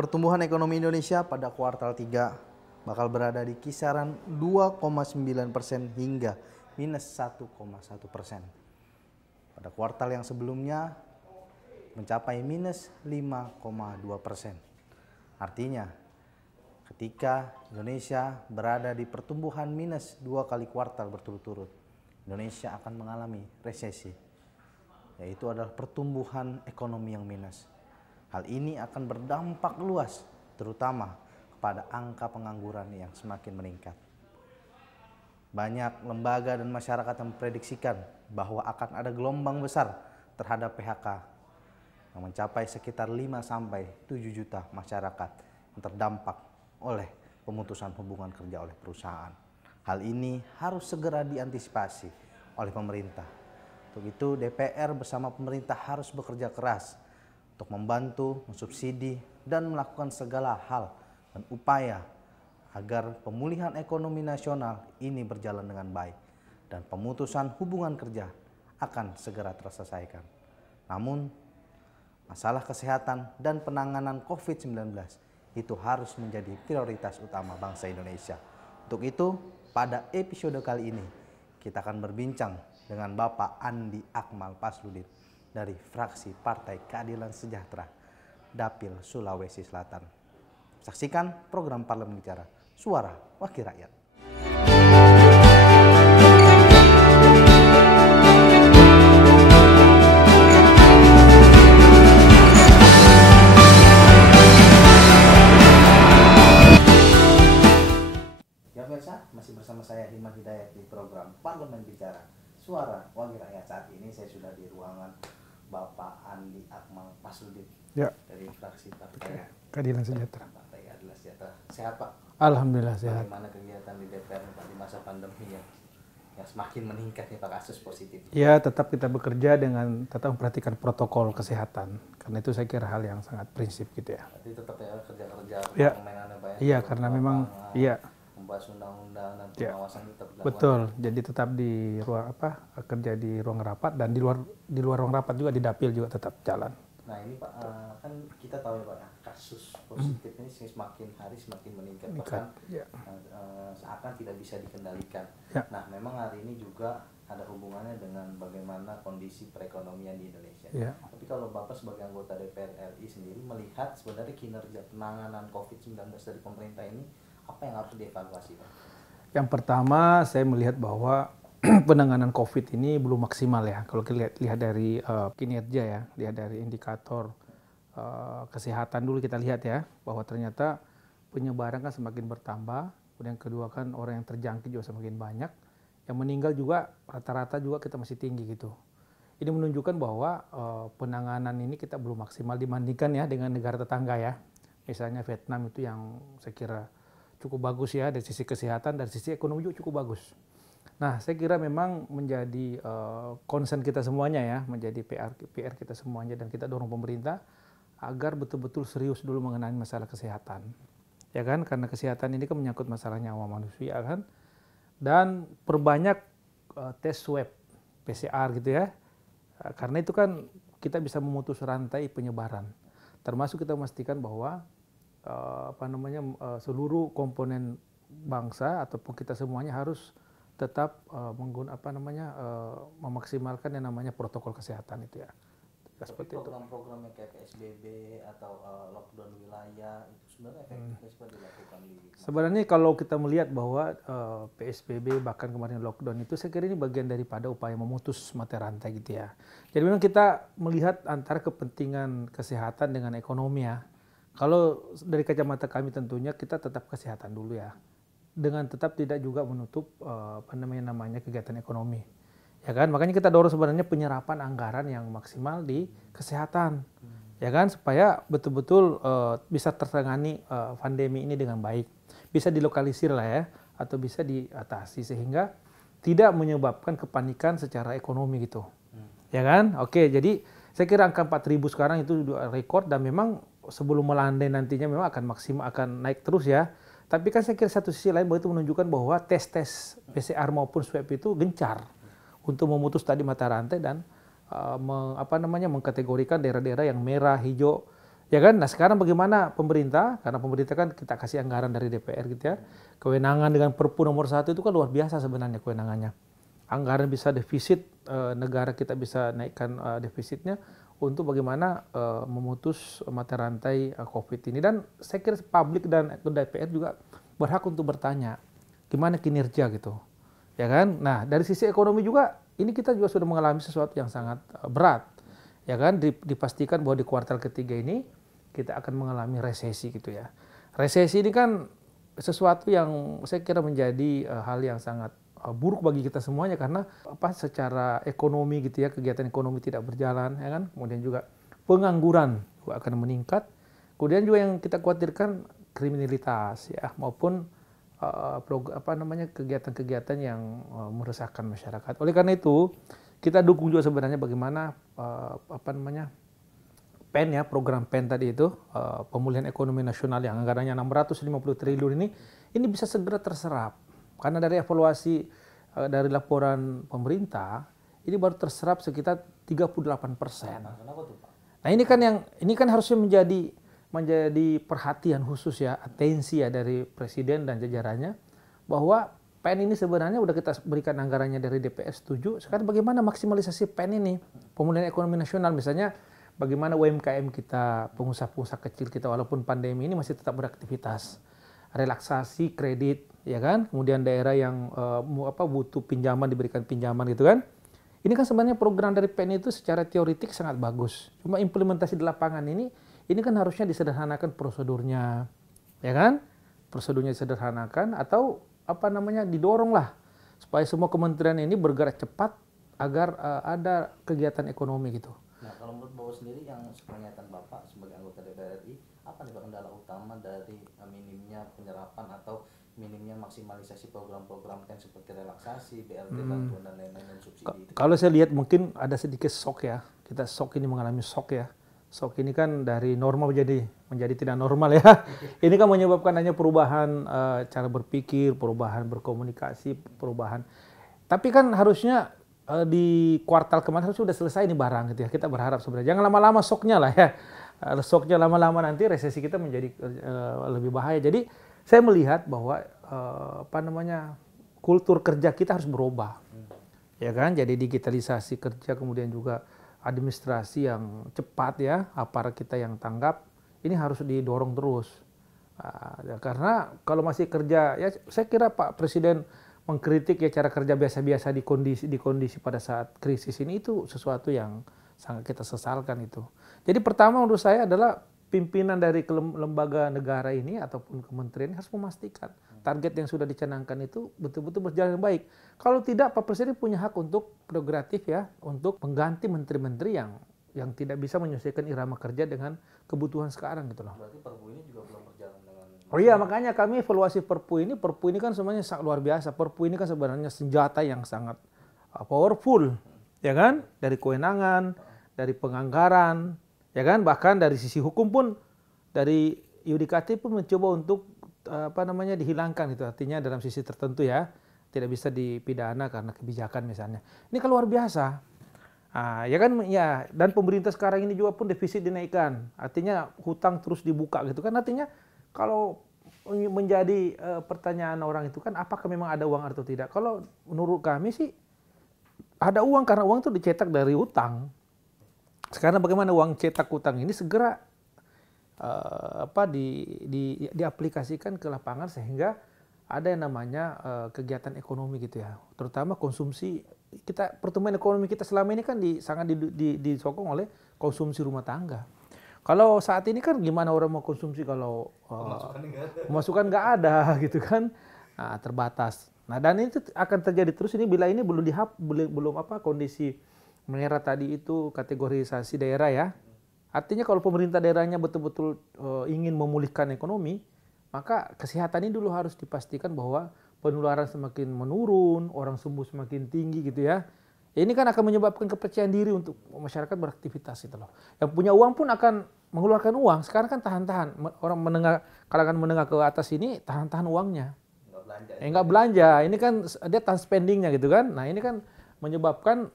Pertumbuhan ekonomi Indonesia pada kuartal 3 bakal berada di kisaran 2,9% hingga minus 1,1%. Pada kuartal yang sebelumnya mencapai minus 5,2%. Artinya, ketika Indonesia berada di pertumbuhan minus 2 kali kuartal berturut-turut, Indonesia akan mengalami resesi, yaitu adalah pertumbuhan ekonomi yang minus. Hal ini akan berdampak luas, terutama kepada angka pengangguran yang semakin meningkat. Banyak lembaga dan masyarakat yang memprediksikan bahwa akan ada gelombang besar terhadap PHK yang mencapai sekitar 5-7 juta masyarakat yang terdampak oleh pemutusan hubungan kerja oleh perusahaan. Hal ini harus segera diantisipasi oleh pemerintah. Untuk itu DPR bersama pemerintah harus bekerja keras untuk membantu, mensubsidi, dan melakukan segala hal dan upaya agar pemulihan ekonomi nasional ini berjalan dengan baik dan pemutusan hubungan kerja akan segera terselesaikan. Namun, masalah kesehatan dan penanganan COVID-19 itu harus menjadi prioritas utama bangsa Indonesia. Untuk itu, pada episode kali ini, kita akan berbincang dengan Bapak Andi Akmal Pasludin dari fraksi Partai Keadilan Sejahtera, Dapil Sulawesi Selatan. Saksikan program Parlemen Bicara, Suara Wakil Rakyat. Ya pemirsa, masih bersama saya Hima Hidayat di program Parlemen Bicara, Suara Wakil Rakyat. Saat ini saya sudah di ruangan Bapak Andi Akmal Pasludin dari fraksi Partai Keadilan Sejahtera. Partai Keadilan Sejahtera. Sehat Pak? Alhamdulillah sehat. Bagaimana kegiatan di DPR Pak di masa pandemi yang semakin meningkat nih Pak kasus positif? Ya, tetap kita bekerja dengan tetap memperhatikan protokol kesehatan. Karena itu saya kira hal yang sangat prinsip gitu ya. Berarti tetap ya kerja-kerja Ya. permainannya Pak ya? Iya, karena memang membahas undang-undang dan ya, pengawasan tetap dilakukan. betul. Jadi tetap di ruang kerja di ruang rapat dan di luar ruang rapat juga di dapil juga tetap jalan. Nah ini Pak, kan kita tahu ya Pak, kasus positif ini semakin hari semakin meningkat, bahkan seakan tidak bisa dikendalikan. Ya. Nah memang hari ini juga ada hubungannya dengan bagaimana kondisi perekonomian di Indonesia. Ya. Tapi kalau Bapak sebagai anggota DPR RI sendiri melihat sebenarnya kinerja penanganan COVID-19 dari pemerintah ini, apa yang harus dievaluasi Pak? Yang pertama saya melihat bahwa penanganan COVID ini belum maksimal ya. Kalau kita lihat dari kinerja ya, lihat dari indikator kesehatan dulu kita lihat ya, bahwa ternyata penyebaran kan semakin bertambah. Kemudian kedua kan orang yang terjangkit juga semakin banyak. Yang meninggal juga rata-rata juga kita masih tinggi gitu. Ini menunjukkan bahwa penanganan ini kita belum maksimal dibandingkan ya dengan negara tetangga ya. Misalnya Vietnam itu yang saya kira cukup bagus ya dari sisi kesehatan, dari sisi ekonomi juga cukup bagus. Nah, saya kira memang menjadi concern kita semuanya ya, menjadi PR kita semuanya, dan kita dorong pemerintah agar betul-betul serius dulu mengenai masalah kesehatan. Ya kan, karena kesehatan ini kan menyangkut masalah nyawa manusia kan. Dan perbanyak tes swab PCR gitu ya. Karena itu kan kita bisa memutus rantai penyebaran. Termasuk kita memastikan bahwa seluruh komponen bangsa ataupun kita semuanya harus tetap memaksimalkan yang namanya protokol kesehatan itu ya. Seperti itu. Program-program yang kayak PSBB atau lockdown wilayah itu sebenarnya efektif seperti dilakukan di. Sebenarnya kalau kita melihat bahwa PSBB bahkan kemarin lockdown itu saya kira ini bagian daripada upaya memutus mata rantai gitu ya. Jadi memang kita melihat antara kepentingan kesehatan dengan ekonomi ya. Kalau dari kacamata kami tentunya kita tetap kesehatan dulu ya. Dengan tetap tidak juga menutup kegiatan ekonomi. Ya kan? Makanya kita dorong sebenarnya penyerapan anggaran yang maksimal di kesehatan. Ya kan? Supaya betul-betul bisa tertangani pandemi ini dengan baik. Bisa dilokalisir lah ya, atau bisa diatasi sehingga tidak menyebabkan kepanikan secara ekonomi gitu. Ya kan? Oke, jadi saya kira angka 4.000 sekarang itu rekor, dan memang sebelum melandai nantinya memang akan maksimal, akan naik terus ya. Tapi kan saya kira satu sisi lain bahwa itu menunjukkan bahwa tes PCR maupun swab itu gencar untuk memutus tadi mata rantai dan mengkategorikan daerah-daerah yang merah, hijau, Ya kan? Nah sekarang bagaimana pemerintah, karena pemerintah kan kita kasih anggaran dari DPR gitu ya, kewenangan dengan Perpu nomor 1 itu kan luar biasa sebenarnya kewenangannya. Anggaran bisa defisit, negara kita bisa naikkan defisitnya untuk bagaimana memutus mata rantai COVID ini. Dan saya kira publik dan DPR juga berhak untuk bertanya, gimana kinerja gitu. Ya kan? Nah dari sisi ekonomi juga, ini kita juga sudah mengalami sesuatu yang sangat berat. Ya kan? Dipastikan bahwa di kuartal ketiga ini, kita akan mengalami resesi gitu ya. Resesi ini kan sesuatu yang saya kira menjadi hal yang sangat buruk bagi kita semuanya karena secara ekonomi gitu ya, kegiatan ekonomi tidak berjalan ya kan. Kemudian juga pengangguran juga akan meningkat. Kemudian juga yang kita khawatirkan kriminalitas ya maupun kegiatan-kegiatan yang meresahkan masyarakat. Oleh karena itu, kita dukung juga sebenarnya bagaimana PEN ya, program PEN tadi itu, pemulihan ekonomi nasional yang anggarannya 650 triliun ini bisa segera terserap. Karena dari evaluasi dari laporan pemerintah, ini baru terserap sekitar 38%. Nah ini kan harusnya menjadi perhatian khusus ya, atensi ya dari Presiden dan jajarannya, bahwa PEN ini sebenarnya udah kita berikan anggarannya dari DPR setuju, sekarang bagaimana maksimalisasi PEN ini, pemulihan ekonomi nasional misalnya, bagaimana UMKM kita, pengusaha-pengusaha kecil kita walaupun pandemi ini masih tetap beraktivitas. Relaksasi kredit, ya kan? Kemudian daerah yang butuh pinjaman diberikan pinjaman gitu kan. Ini kan sebenarnya program dari PEN itu secara teoritik sangat bagus. Cuma implementasi di lapangan ini kan harusnya disederhanakan prosedurnya. Ya kan? Prosedurnya disederhanakan atau didorong lah supaya semua kementerian ini bergerak cepat agar ada kegiatan ekonomi gitu. Nah, kalau menurut Bapak sendiri yang sepengetahuan Bapak sebagai anggota DPR RI, apa nih kendala utama dari minimnya penyerapan atau minimnya maksimalisasi program-program kan seperti relaksasi, BLT, bantuan dan lain-lain subsidi itu? Kalau saya lihat mungkin ada sedikit shock ya. Kita shock ini mengalami shock ya. Shock ini kan dari normal menjadi tidak normal ya. Ini kan menyebabkan hanya perubahan cara berpikir, perubahan berkomunikasi, perubahan. Tapi kan harusnya di kuartal kemarin harus sudah selesai ini barang gitu ya. Kita berharap sebenarnya jangan lama-lama shocknya lah ya. Shocknya lama-lama nanti resesi kita menjadi lebih bahaya. Jadi saya melihat bahwa kultur kerja kita harus berubah. Ya kan? Jadi digitalisasi kerja, kemudian juga administrasi yang cepat ya, aparat kita yang tanggap, ini harus didorong terus. Karena kalau masih kerja ya, saya kira Pak Presiden mengkritik ya cara kerja biasa-biasa di kondisi pada saat krisis ini, itu sesuatu yang sangat kita sesalkan itu. Jadi pertama menurut saya adalah pimpinan dari lembaga negara ini ataupun kementerian harus memastikan target yang sudah dicanangkan itu betul-betul berjalan dengan baik. Kalau tidak, Pak Presiden punya hak untuk prerogatif ya, untuk mengganti menteri-menteri yang tidak bisa menyesuaikan irama kerja dengan kebutuhan sekarang gitu loh. Berarti Perpu ini juga belum berjalan dengan... Oh iya, makanya kami evaluasi Perpu ini kan sebenarnya sangat luar biasa. Perpu ini kan sebenarnya senjata yang sangat powerful, ya kan? Dari kewenangan, dari penganggaran, ya kan? Bahkan dari sisi hukum pun, dari yudikatif pun mencoba untuk dihilangkan gitu. Artinya dalam sisi tertentu ya, tidak bisa dipidana karena kebijakan misalnya. Ini kan luar biasa. Ya kan ya, dan pemerintah sekarang ini juga pun defisit dinaikkan. Artinya hutang terus dibuka gitu kan. Artinya kalau menjadi pertanyaan orang itu kan, apakah memang ada uang atau tidak? Kalau menurut kami sih ada uang, karena uang itu dicetak dari utang. Sekarang bagaimana uang cetak utang ini segera diaplikasikan ke lapangan sehingga ada yang namanya kegiatan ekonomi gitu ya. Terutama konsumsi kita, pertumbuhan ekonomi kita selama ini kan sangat disokong oleh konsumsi rumah tangga. Kalau saat ini kan gimana orang mau konsumsi kalau pemasukan nggak ada gitu kan, terbatas. Nah dan itu akan terjadi terus ini bila ini belum kondisi merah tadi itu kategorisasi daerah ya. Artinya kalau pemerintah daerahnya betul-betul ingin memulihkan ekonomi, maka kesehatan ini dulu harus dipastikan bahwa penularan semakin menurun, orang sembuh semakin tinggi gitu ya. Ini kan akan menyebabkan kepercayaan diri untuk masyarakat beraktivitas gitu loh. Yang punya uang pun akan mengeluarkan uang. Sekarang kan tahan-tahan. Orang kalangan menengah ke atas ini tahan-tahan uangnya. Nggak belanja. Ini kan dia tahan spendingnya gitu kan. Nah ini kan menyebabkan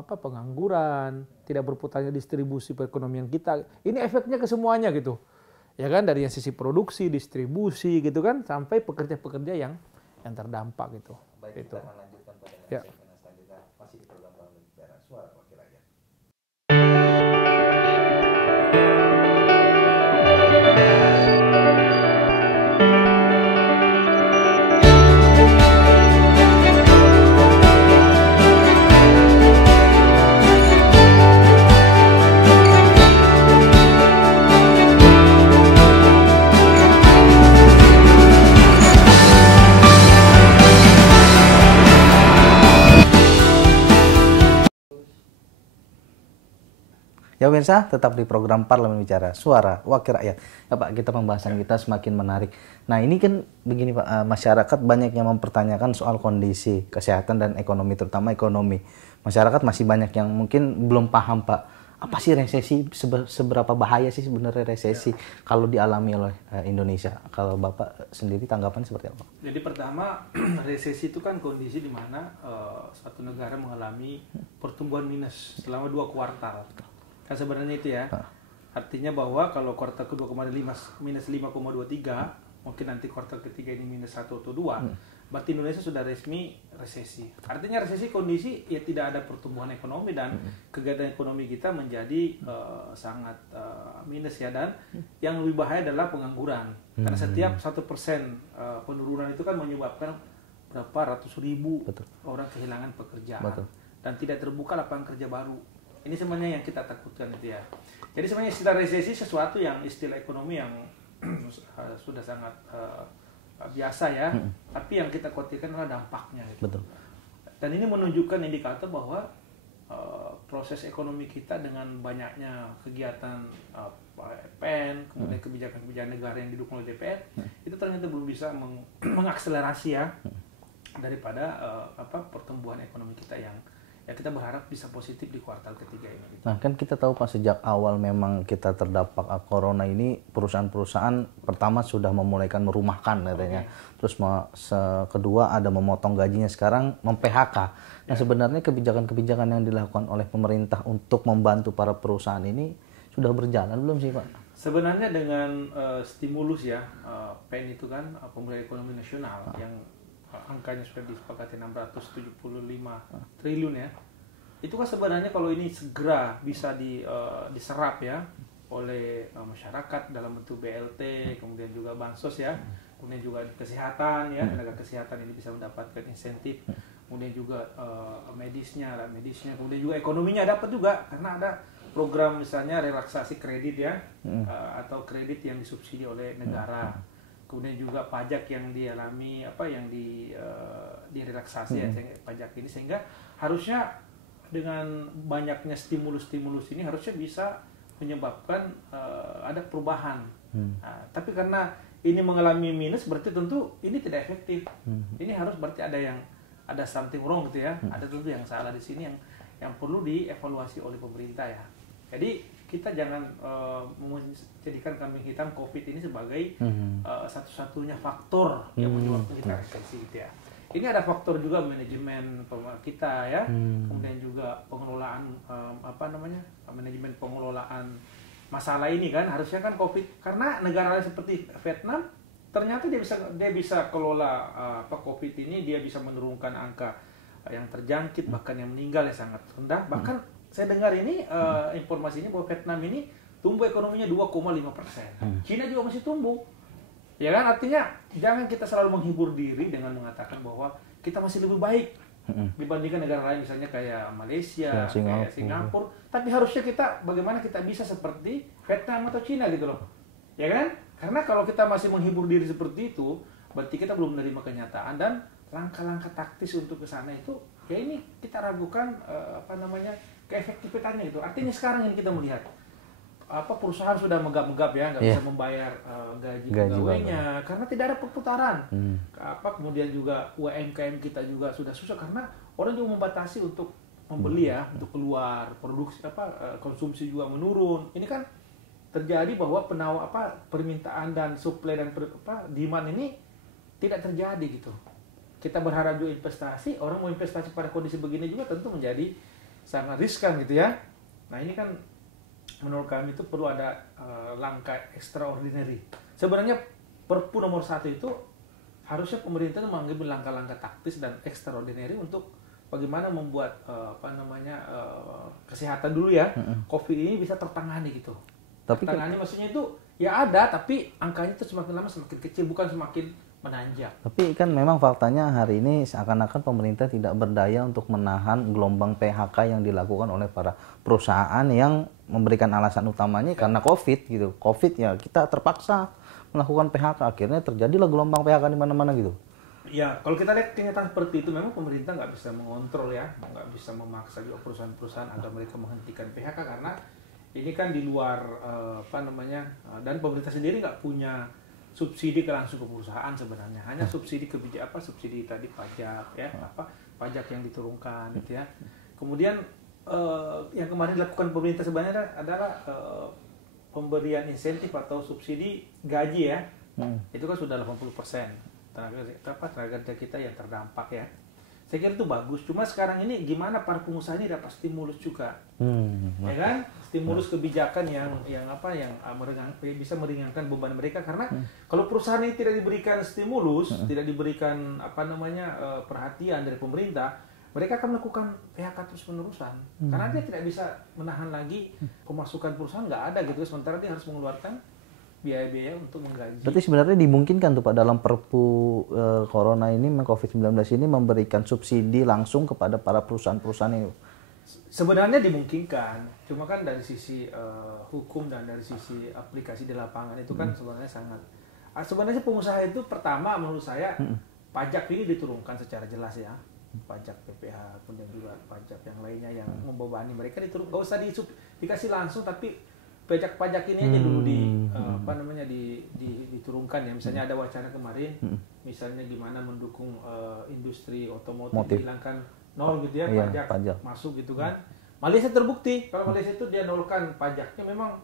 pengangguran, tidak berputarnya distribusi perekonomian kita. Ini efeknya ke semuanya gitu. Ya kan, dari yang sisi produksi, distribusi gitu kan, sampai pekerja-pekerja yang terdampak gitu. Baik, gitu. kita akan lanjutkan pada Ya. segmen selanjutnya masih di program Parlemen Bicara Suara Wakil Rakyat. Ya pemirsa, tetap di program Parlemen Bicara Suara Wakil Rakyat. Ya Pak, kita pembahasan kita semakin menarik. Nah ini kan begini Pak, masyarakat banyak yang mempertanyakan soal kondisi kesehatan dan ekonomi, terutama ekonomi. Masyarakat masih banyak yang mungkin belum paham Pak, apa sih resesi, seberapa bahaya sih sebenarnya resesi kalau dialami oleh Indonesia. Kalau Bapak sendiri tanggapan seperti apa? Jadi pertama, resesi itu kan kondisi di mana suatu negara mengalami pertumbuhan minus selama 2 kuartal. Kan sebenarnya itu ya. Artinya bahwa kalau kuartal kedua kemarin minus 5,23, mungkin nanti kuartal ketiga ini minus 1 atau 2, berarti Indonesia sudah resmi resesi. Artinya resesi kondisi ya tidak ada pertumbuhan ekonomi dan kegiatan ekonomi kita menjadi sangat minus ya, dan yang lebih bahaya adalah pengangguran. Karena setiap 1% penurunan itu kan menyebabkan berapa ratus ribu orang kehilangan pekerjaan. Dan tidak terbuka lapangan kerja baru. Ini sebenarnya yang kita takutkan itu ya. Jadi sebenarnya istilah resesi sesuatu yang istilah ekonomi yang sudah sangat biasa ya. Tapi yang kita khawatirkan adalah dampaknya. Gitu. Betul. Dan ini menunjukkan indikator bahwa proses ekonomi kita dengan banyaknya kegiatan PN, kemudian kebijakan-kebijakan negara yang didukung oleh DPR, itu ternyata belum bisa mengakselerasi ya daripada pertumbuhan ekonomi kita yang ya kita berharap bisa positif di kuartal ketiga ini. Gitu. Nah kan kita tahu Pak, sejak awal memang kita terdampak corona ini, perusahaan-perusahaan pertama sudah memulaikan merumahkan katanya. Terus kedua ada memotong gajinya, sekarang mem-PHK. Nah sebenarnya kebijakan-kebijakan yang dilakukan oleh pemerintah untuk membantu para perusahaan ini sudah berjalan belum sih Pak? Sebenarnya dengan stimulus ya, PEN itu kan pemulihan ekonomi nasional yang angkanya sudah disepakati 675 triliun ya. Itu kan sebenarnya kalau ini segera bisa diserap ya oleh masyarakat dalam bentuk BLT, kemudian juga bansos ya, kemudian juga kesehatan ya, tenaga kesehatan ini bisa mendapatkan insentif, kemudian juga medisnya, kemudian juga ekonominya dapat juga karena ada program misalnya relaksasi kredit ya, atau kredit yang disubsidi oleh negara. Kemudian juga pajak yang dialami yang direlaksasi ya pajak ini, sehingga harusnya dengan banyaknya stimulus ini harusnya bisa menyebabkan ada perubahan. Nah, tapi karena ini mengalami minus berarti tentu ini tidak efektif. Ini harus berarti ada something wrong gitu ya. Ada tentu yang salah di sini yang perlu dievaluasi oleh pemerintah ya. Jadi kita jangan menjadikan kambing hitam COVID ini sebagai satu-satunya faktor yang menyebabkan kita resesi gitu ya. Ini ada faktor juga manajemen kita ya, kemudian juga pengelolaan manajemen pengelolaan masalah ini kan. Harusnya kan COVID, karena negara lain seperti Vietnam ternyata dia bisa kelola COVID ini, dia bisa menurunkan angka yang terjangkit bahkan yang meninggal yang sangat rendah. Bahkan saya dengar ini informasinya bahwa Vietnam ini tumbuh ekonominya 2,5%. Cina juga masih tumbuh. Ya kan, artinya jangan kita selalu menghibur diri dengan mengatakan bahwa kita masih lebih baik dibandingkan negara lain misalnya kayak Malaysia, kayak Singapura. Tapi harusnya bagaimana kita bisa seperti Vietnam atau Cina gitu loh. Ya kan? Karena kalau kita masih menghibur diri seperti itu, berarti kita belum menerima kenyataan, dan langkah-langkah taktis untuk ke sana itu ya ini kita ragukan keefektifitasannya gitu. Artinya sekarang ini kita melihat perusahaan sudah megap-megap ya, nggak bisa membayar gaji pegawainya karena tidak ada perputaran. Kemudian juga UMKM kita juga sudah susah karena orang juga membatasi untuk membeli ya, untuk keluar, produksi konsumsi juga menurun. Ini kan terjadi bahwa permintaan dan supply dan demand ini tidak terjadi gitu. Kita berharap juga investasi, orang mau investasi pada kondisi begini juga tentu menjadi sangat riskan gitu ya. Nah ini kan menurut kami itu perlu ada langkah extraordinary. Sebenarnya Perpu nomor 1 itu harusnya pemerintah mengambil langkah-langkah taktis dan extraordinary untuk bagaimana membuat kesehatan dulu ya, COVID ini bisa tertangani gitu. Tapi tertangani maksudnya itu ya ada, tapi angkanya itu semakin lama semakin kecil, bukan semakin menanjak. Tapi kan memang faktanya hari ini seakan-akan pemerintah tidak berdaya untuk menahan gelombang PHK yang dilakukan oleh para perusahaan yang memberikan alasan utamanya karena COVID gitu. COVID ya kita terpaksa melakukan PHK, akhirnya terjadilah gelombang PHK di mana-mana gitu. Ya, kalau kita lihat kenyataan seperti itu, memang pemerintah nggak bisa mengontrol ya, nggak bisa memaksa juga perusahaan-perusahaan agar mereka menghentikan PHK karena ini kan di luar dan pemerintah sendiri nggak punya subsidi langsung ke perusahaan sebenarnya, hanya subsidi subsidi tadi pajak ya, pajak yang diturunkan gitu ya. Kemudian yang kemarin dilakukan pemerintah sebenarnya adalah pemberian insentif atau subsidi gaji ya. Itu kan sudah 80% tenaga kerja kita yang terdampak ya. Saya kira itu bagus. Cuma sekarang ini gimana para pengusaha ini dapat stimulus juga, ya kan? Stimulus kebijakan yang bisa meringankan beban mereka karena kalau perusahaan ini tidak diberikan stimulus, tidak diberikan perhatian dari pemerintah, mereka akan melakukan PHK terus-menerusan karena dia tidak bisa menahan lagi pemasukan perusahaan, nggak ada gitu, sementara dia harus mengeluarkan biaya-biaya untuk menggaji. Berarti sebenarnya dimungkinkan tuh Pak dalam Perpu Corona ini, COVID-19 ini memberikan subsidi langsung kepada para perusahaan-perusahaan ini? Sebenarnya dimungkinkan, cuma kan dari sisi hukum dan dari sisi aplikasi di lapangan itu kan sebenarnya pengusaha itu pertama menurut saya pajak ini diturunkan secara jelas ya, pajak PPh kemudian juga pajak yang lainnya yang membebani mereka diturunkan, nggak usah dikasih langsung tapi pajak ini aja dulu diturunkan ya. Misalnya ada wacana kemarin, misalnya gimana mendukung industri otomotif dihilangkan 0 gitu ya, pajak masuk gitu kan. Malaysia terbukti, kalau Malaysia itu dia nolkan pajaknya memang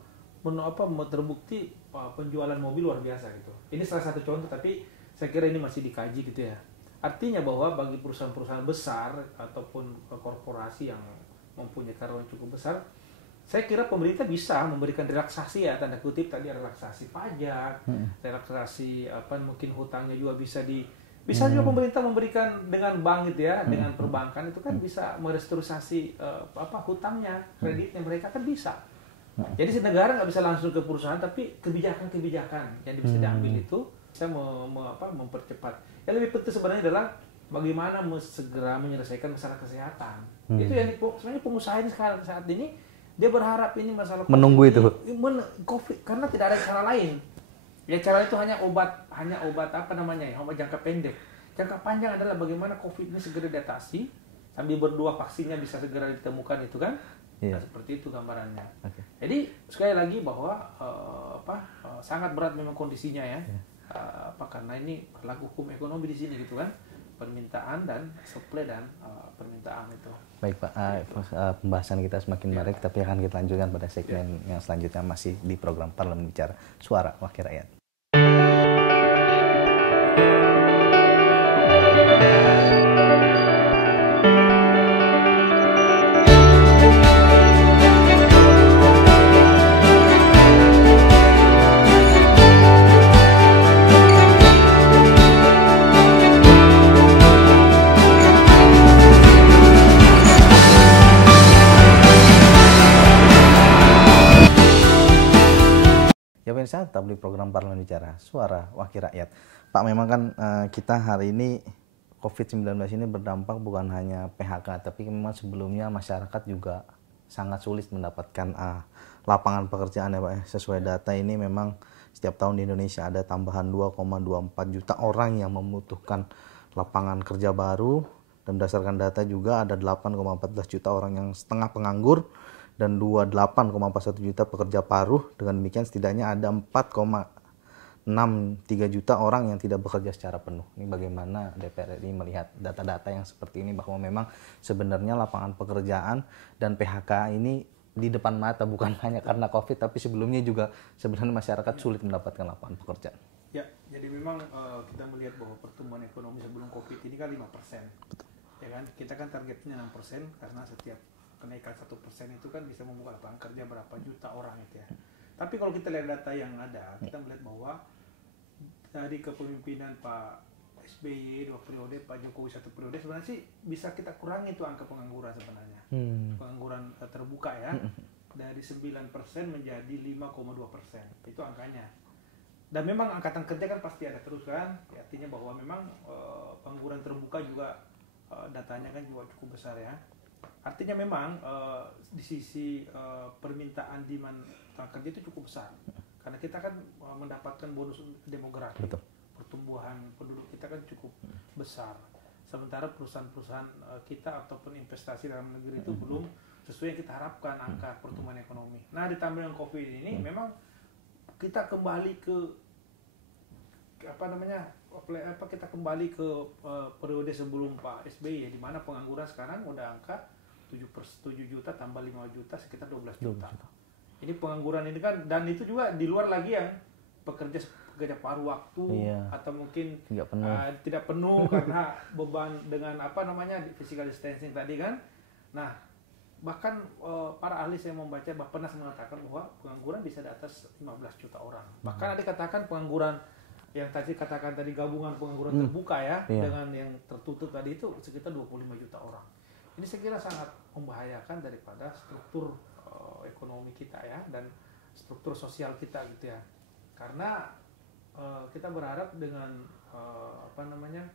terbukti penjualan mobil luar biasa gitu. Ini salah satu contoh, tapi saya kira ini masih dikaji gitu ya. Artinya bahwa bagi perusahaan-perusahaan besar ataupun korporasi yang mempunyai karyawan cukup besar, saya kira pemerintah bisa memberikan relaksasi ya, tanda kutip tadi, relaksasi pajak, relaksasi mungkin hutangnya juga bisa juga pemerintah memberikan dengan bank gitu ya, dengan perbankan itu kan bisa merestrukturisasi hutangnya, kreditnya mereka kan bisa. Jadi negara nggak bisa langsung ke perusahaan, tapi kebijakan-kebijakan yang bisa diambil itu bisa mempercepat. Yang lebih penting sebenarnya adalah bagaimana segera menyelesaikan masalah kesehatan. Itu yang sebenarnya pengusaha ini sekarang saat ini dia berharap ini masalah COVID menunggu itu COVID karena tidak ada cara lain. Ya cara itu hanya obat obat jangka pendek. Jangka panjang adalah bagaimana COVID ini segera diatasi sambil berdoa vaksinnya bisa segera ditemukan itu kan. Nah, seperti itu gambarannya. Okay. Jadi sekali lagi bahwa sangat berat memang kondisinya ya. Karena ini berlaku hukum ekonomi di sini gitu kan. Permintaan dan supply dan permintaan itu. Baik Pak, pembahasan kita semakin menarik, tapi akan kita lanjutkan pada segmen yang selanjutnya masih di program Parlemen Bicara, Suara Wakil Rakyat. Pemirsa, tetap di program Parlemen Bicara, Suara Wakil Rakyat. Pak, memang kan kita hari ini COVID-19 ini berdampak bukan hanya PHK, tapi memang sebelumnya masyarakat juga sangat sulit mendapatkan lapangan pekerjaan ya Pak. Sesuai data ini memang setiap tahun di Indonesia ada tambahan 2,24 juta orang yang membutuhkan lapangan kerja baru, dan berdasarkan data juga ada 8,14 juta orang yang setengah penganggur dan 28,41 juta pekerja paruh. Dengan demikian setidaknya ada 4,63 juta orang yang tidak bekerja secara penuh. Ini bagaimana DPR RI melihat data-data yang seperti ini, bahwa memang sebenarnya lapangan pekerjaan dan PHK ini di depan mata, bukan hanya karena COVID, tapi sebelumnya juga sebenarnya masyarakat sulit mendapatkan lapangan pekerjaan. Ya, jadi memang kita melihat bahwa pertumbuhan ekonomi sebelum COVID ini kan 5%. Betul. Ya kan, kita kan targetnya 6% karena setiap kenaikan 1% itu kan bisa membuka lapangan kerja berapa juta orang itu ya. Tapi kalau kita lihat data yang ada, kita melihat bahwa dari kepemimpinan Pak SBY 2 periode, Pak Jokowi 1 periode, sebenarnya sih bisa kita kurangi itu angka pengangguran sebenarnya. Pengangguran terbuka ya, dari 9% menjadi 5,2%, itu angkanya. Dan memang angkatan kerja kan pasti ada terus kan, artinya bahwa memang pengangguran terbuka juga datanya kan juga cukup besar ya. Artinya memang di sisi permintaan demand kerja itu cukup besar, karena kita kan mendapatkan bonus demografi. Betul. Pertumbuhan penduduk kita kan cukup besar, sementara perusahaan-perusahaan kita ataupun investasi dalam negeri itu belum sesuai yang kita harapkan angka pertumbuhan ekonomi. Nah, ditambah dengan COVID ini memang kita kembali ke kita kembali ke periode sebelum Pak SBY ya, di mana pengangguran sekarang udah angka 7 juta tambah 5 juta sekitar 12 juta. Ini pengangguran ini kan, dan itu juga di luar lagi yang pekerja paruh waktu atau mungkin tidak penuh karena beban dengan physical distancing tadi kan. Nah, bahkan para ahli saya membaca Bappenas mengatakan bahwa pengangguran bisa di atas 15 juta orang. Bahkan ada katakan pengangguran yang tadi gabungan pengangguran terbuka ya dengan yang tertutup tadi itu sekitar 25 juta orang. Ini saya kira sangat membahayakan daripada struktur ekonomi kita ya, dan struktur sosial kita gitu ya. Karena kita berharap dengan makanya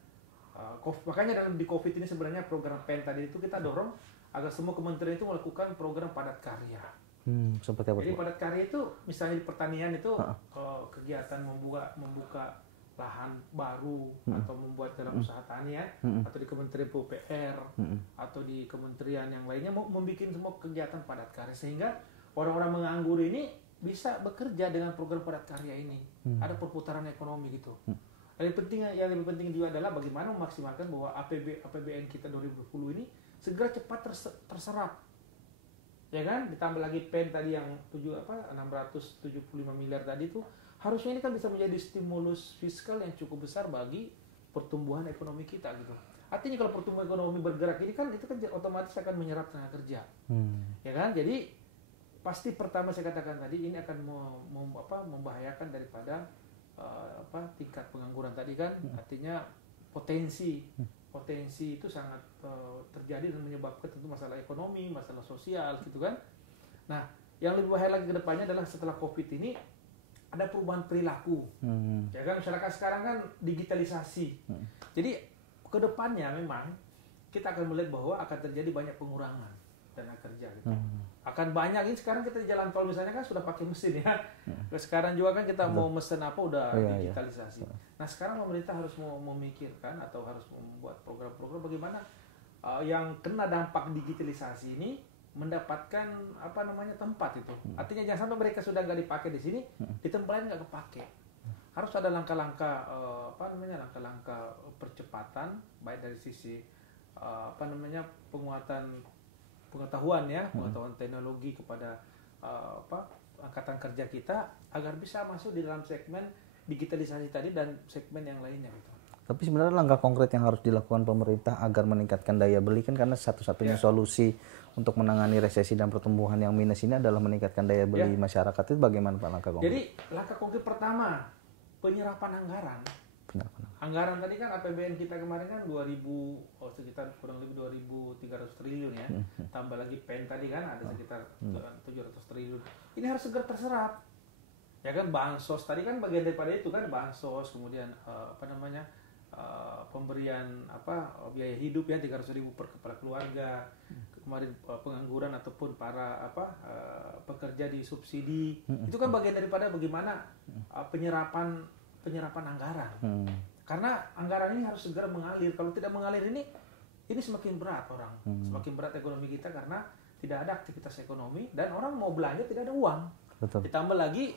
di COVID ini sebenarnya program PEN tadi itu kita dorong agar semua kementerian itu melakukan program padat karya. Seperti apa? Jadi padat karya itu misalnya di pertanian itu kegiatan membuka lahan baru atau membuat dalam usaha tani ya, atau di Kementerian PUPR atau di kementerian yang lainnya mau membuat semua kegiatan padat karya sehingga orang-orang menganggur ini bisa bekerja dengan program padat karya ini. Ada perputaran ekonomi gitu. Yang lebih penting juga adalah bagaimana memaksimalkan bahwa APBN kita 2020 ini segera cepat terserap. Ya kan, ditambah lagi PEN tadi yang 675 miliar tadi itu, harusnya ini kan bisa menjadi stimulus fiskal yang cukup besar bagi pertumbuhan ekonomi kita gitu. Artinya kalau pertumbuhan ekonomi bergerak ini kan itu kan otomatis akan menyerap tenaga kerja. Ya kan? Jadi pasti pertama saya katakan tadi ini akan membahayakan daripada tingkat pengangguran tadi kan. Artinya potensi itu sangat terjadi dan menyebabkan tentu masalah ekonomi, masalah sosial gitu kan. Nah, yang lebih bahaya lagi ke depannya adalah setelah COVID ini ada perubahan perilaku. Ya kan, masyarakat sekarang kan digitalisasi. Jadi ke depannya memang kita akan melihat bahwa akan terjadi banyak pengurangan tenaga kerja gitu. Akan banyak, ini sekarang kita di jalan tol misalnya kan sudah pakai mesin ya. Sekarang juga kan kita mau mesen apa udah digitalisasi. Nah, sekarang pemerintah harus memikirkan atau harus membuat program-program bagaimana yang kena dampak digitalisasi ini mendapatkan tempat itu. Artinya jangan sampai mereka sudah nggak dipakai di sini, di tempat lain nggak kepake. Harus ada langkah-langkah langkah-langkah percepatan baik dari sisi penguatan pengetahuan ya, pengetahuan teknologi kepada angkatan kerja kita agar bisa masuk di dalam segmen digitalisasi tadi dan segmen yang lainnya gitu. Tapi sebenarnya langkah konkret yang harus dilakukan pemerintah agar meningkatkan daya beli kan, karena satu-satunya solusi untuk menangani resesi dan pertumbuhan yang minus ini adalah meningkatkan daya beli masyarakat. Itu bagaimana Pak langkah konkret? Jadi langkah konkret pertama, penyerapan anggaran. Anggaran tadi kan APBN kita kemarin kan sekitar kurang lebih 2.300 triliun ya. Tambah lagi PEN tadi kan ada sekitar 700 triliun. Ini harus segera terserap. Ya kan, bansos tadi kan bagian daripada itu kan, bansos, kemudian pemberian biaya hidup ya 300.000 per kepala keluarga. Kemarin pengangguran ataupun para pekerja di subsidi. Itu kan bagian daripada bagaimana penyerapan anggaran. Karena anggaran ini harus segera mengalir. Kalau tidak mengalir ini semakin berat orang. Semakin berat ekonomi kita karena tidak ada aktivitas ekonomi dan orang mau belanja tidak ada uang. Betul. Ditambah lagi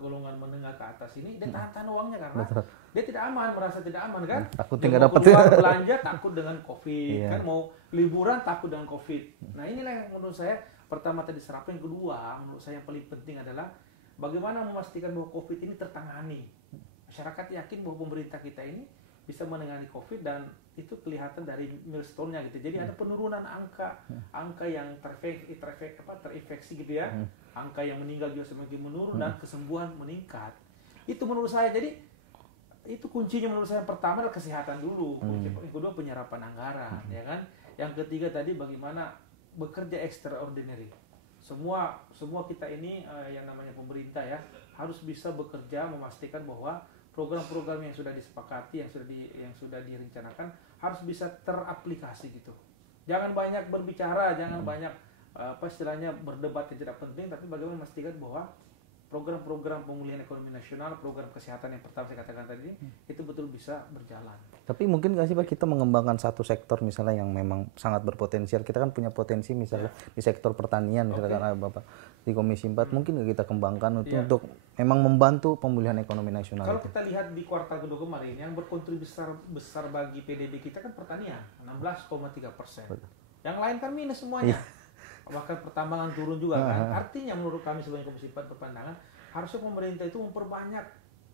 golongan menengah ke atas ini dia tahan uangnya karena dia tidak aman, merasa tidak aman kan. Takut tidak dapat belanja, takut dengan COVID kan, mau liburan takut dengan COVID. Nah, inilah yang menurut saya pertama tadi serap. Yang kedua menurut saya yang paling penting adalah bagaimana memastikan bahwa COVID ini tertangani. Masyarakat yakin bahwa pemerintah kita ini bisa menangani COVID dan itu kelihatan dari milestone-nya gitu. Jadi ada penurunan angka yang terinfeksi gitu ya. Angka yang meninggal juga semakin menurun dan kesembuhan meningkat. Itu menurut saya. Jadi itu kuncinya menurut saya. Pertama adalah kesehatan dulu. Yang kedua penyerapan anggaran, ya kan. Yang ketiga tadi bagaimana bekerja extraordinary. Semua kita ini yang namanya pemerintah ya harus bisa bekerja memastikan bahwa program-program yang sudah disepakati, yang sudah direncanakan harus bisa teraplikasi gitu. Jangan banyak berbicara, jangan banyak istilahnya berdebat yang tidak penting, tapi bagaimana memastikan bahwa program-program pemulihan ekonomi nasional, program kesehatan yang pertama saya katakan tadi, itu betul bisa berjalan. Tapi mungkin nggak sih Pak kita mengembangkan satu sektor misalnya yang memang sangat berpotensial. Kita kan punya potensi misalnya di sektor pertanian, misalkan Bapak di Komisi 4, mungkin nggak kita kembangkan untuk memang membantu pemulihan ekonomi nasional. Kalau kita lihat di kuartal kedua kemarin, yang berkontribusi besar bagi PDB kita kan pertanian, 16,3%. Yang lain kan minus semuanya. Bahkan pertambangan turun juga kan. Artinya menurut kami sebagai Komisi 4 Perpandangan, harusnya pemerintah itu memperbanyak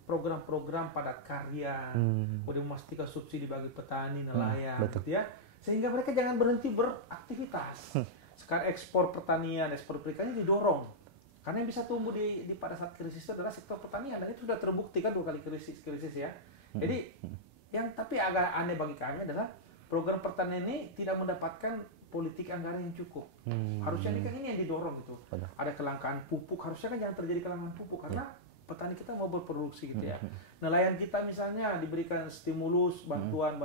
program-program padat karya, kemudian memastikan subsidi bagi petani, nelayan, gitu ya, sehingga mereka jangan berhenti beraktivitas. Sekarang ekspor pertanian, ekspor perikanan didorong, karena yang bisa tumbuh di pada saat krisis itu adalah sektor pertanian, dan itu sudah terbukti kan 2 kali krisis ya. Jadi yang tapi agak aneh bagi kami adalah program pertanian ini tidak mendapatkan politik anggaran yang cukup. Harusnya ini yang didorong gitu. Ada kelangkaan pupuk, harusnya kan jangan terjadi kelangkaan pupuk karena petani kita mau berproduksi gitu ya. Nelayan kita misalnya diberikan stimulus, bantuan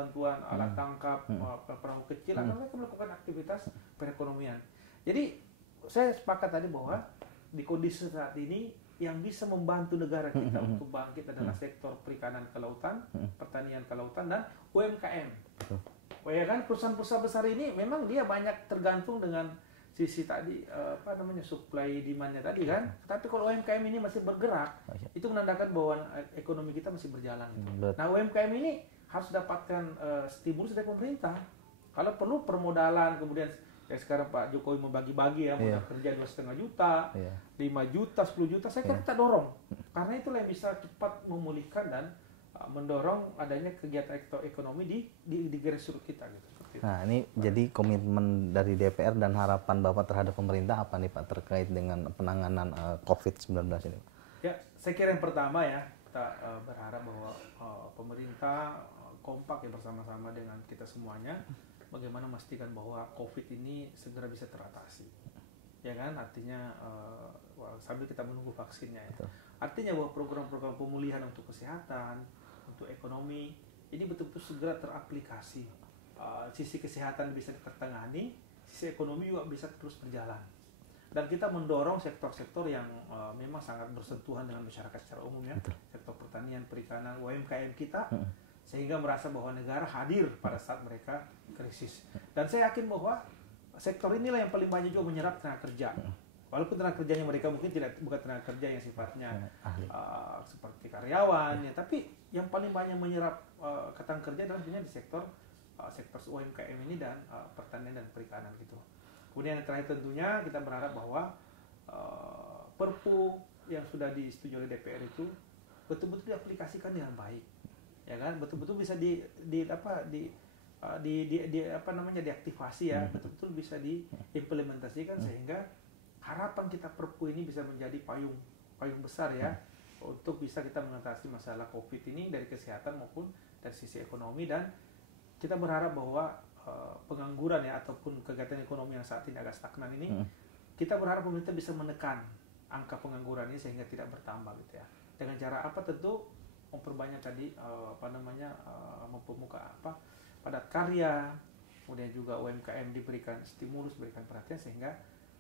alat tangkap, perahu kecil, agar mereka melakukan aktivitas perekonomian. Jadi saya sepakat tadi bahwa di kondisi saat ini yang bisa membantu negara kita untuk bangkit adalah sektor perikanan ke lautan, pertanian ke lautan, dan UMKM. Ya kan, perusahaan-perusahaan besar ini memang dia banyak tergantung dengan sisi tadi supply demand-nya tadi kan. Tapi kalau UMKM ini masih bergerak, itu menandakan bahwa ekonomi kita masih berjalan gitu. Nah, UMKM ini harus dapatkan stimulus dari pemerintah. Kalau perlu permodalan, kemudian sekarang Pak Jokowi membagi-bagi ya, modal kerja 2,5 juta, 5 juta, 10 juta, saya kira kita dorong. Karena itulah yang bisa cepat memulihkan dan mendorong adanya kegiatan ekonomi di grassroots kita gitu. Nah, ini jadi komitmen dari DPR dan harapan Bapak terhadap pemerintah apa nih Pak terkait dengan penanganan COVID-19 ini? Ya, saya kira yang pertama ya, kita berharap bahwa pemerintah kompak ya bersama-sama dengan kita semuanya bagaimana memastikan bahwa COVID ini segera bisa teratasi. Ya kan, artinya sambil kita menunggu vaksinnya ya. Betul. Artinya bahwa program-program pemulihan untuk kesehatan, untuk ekonomi ini betul-betul segera teraplikasi. Sisi kesehatan bisa tertangani, sisi ekonomi juga bisa terus berjalan. Dan kita mendorong sektor-sektor yang memang sangat bersentuhan dengan masyarakat secara umum ya. Betul. Sektor pertanian, perikanan, UMKM kita, sehingga merasa bahwa negara hadir pada saat mereka krisis. Dan saya yakin bahwa sektor inilah yang paling banyak juga menyerap tenaga kerja. Walaupun tenaga kerjanya mereka mungkin bukan tenaga kerja yang sifatnya seperti karyawan ya, tapi yang paling banyak menyerap tenaga kerja adalah di sektor UMKM ini dan pertanian dan perikanan gitu. Kemudian yang terakhir tentunya kita berharap bahwa Perpu yang sudah disetujui oleh DPR itu betul-betul diaplikasikan dengan baik, ya kan, betul-betul bisa diaktifasi ya, betul-betul bisa diimplementasikan sehingga harapan kita Perpu ini bisa menjadi payung besar ya untuk bisa kita mengatasi masalah COVID ini dari kesehatan maupun dari sisi ekonomi. Dan kita berharap bahwa pengangguran ya ataupun kegiatan ekonomi yang saat ini agak stagnan ini, kita berharap pemerintah bisa menekan angka pengangguran ini sehingga tidak bertambah gitu ya. Dengan cara apa? Tentu memperbanyak tadi padat karya, kemudian juga UMKM diberikan stimulus, berikan perhatian sehingga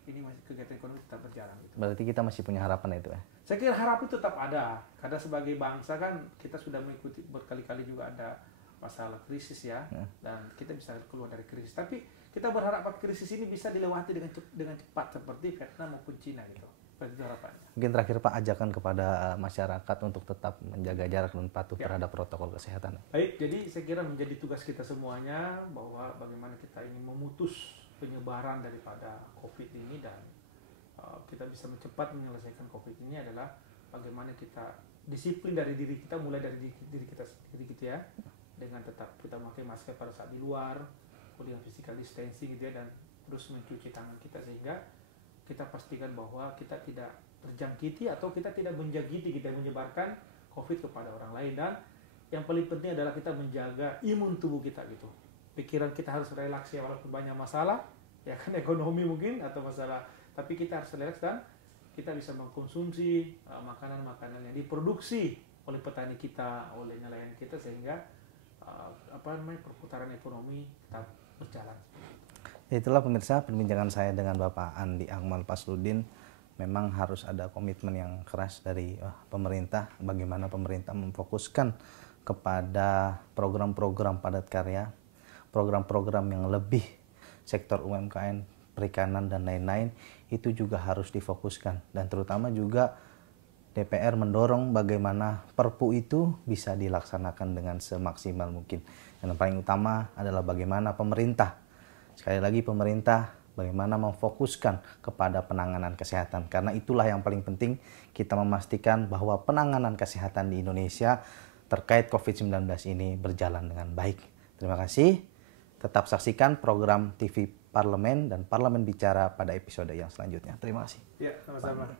ini masih kegiatan ekonomi tetap berjalan gitu. Berarti kita masih punya harapan itu ya? Saya kira harapan tetap ada, karena sebagai bangsa kan kita sudah mengikuti berkali-kali juga ada masalah krisis ya, dan kita bisa keluar dari krisis. Tapi kita berharap krisis ini bisa dilewati dengan cepat seperti Vietnam maupun Cina gitu. Itu harapannya. Mungkin terakhir Pak, ajakan kepada masyarakat untuk tetap menjaga jarak dan patuh terhadap protokol kesehatan. Baik, jadi saya kira menjadi tugas kita semuanya bahwa bagaimana kita ingin memutus penyebaran daripada COVID ini dan kita bisa cepat menyelesaikan COVID ini adalah bagaimana kita disiplin dari diri kita, mulai dari diri kita sendiri gitu ya. dengan tetap kita memakai masker pada saat di luar, kemudian physical distancing gitu ya, dan terus mencuci tangan kita sehingga kita pastikan bahwa kita tidak terjangkiti atau kita tidak menjangkiti, kita menyebarkan COVID kepada orang lain. Dan yang paling penting adalah kita menjaga imun tubuh kita gitu. Pikiran kita harus relaks ya, walaupun banyak masalah, ya kan ekonomi mungkin atau masalah, tapi kita harus relaks dan kita bisa mengkonsumsi makanan-makanan yang diproduksi oleh petani kita, oleh nelayan kita, sehingga perputaran ekonomi tetap berjalan. Itulah pemirsa perbincangan saya dengan Bapak Andi Akmal Fasludin. Memang harus ada komitmen yang keras dari pemerintah, bagaimana pemerintah memfokuskan kepada program-program padat karya, program-program yang lebih sektor UMKM, perikanan dan lain-lain, itu juga harus difokuskan. Dan terutama juga DPR mendorong bagaimana Perpu itu bisa dilaksanakan dengan semaksimal mungkin. Yang paling utama adalah bagaimana pemerintah, sekali lagi pemerintah, bagaimana memfokuskan kepada penanganan kesehatan. Karena itulah yang paling penting, kita memastikan bahwa penanganan kesehatan di Indonesia terkait COVID-19 ini berjalan dengan baik. Terima kasih. Tetap saksikan program TV Parlemen dan Parlemen Bicara pada episode yang selanjutnya. Terima kasih. Ya, sama-sama.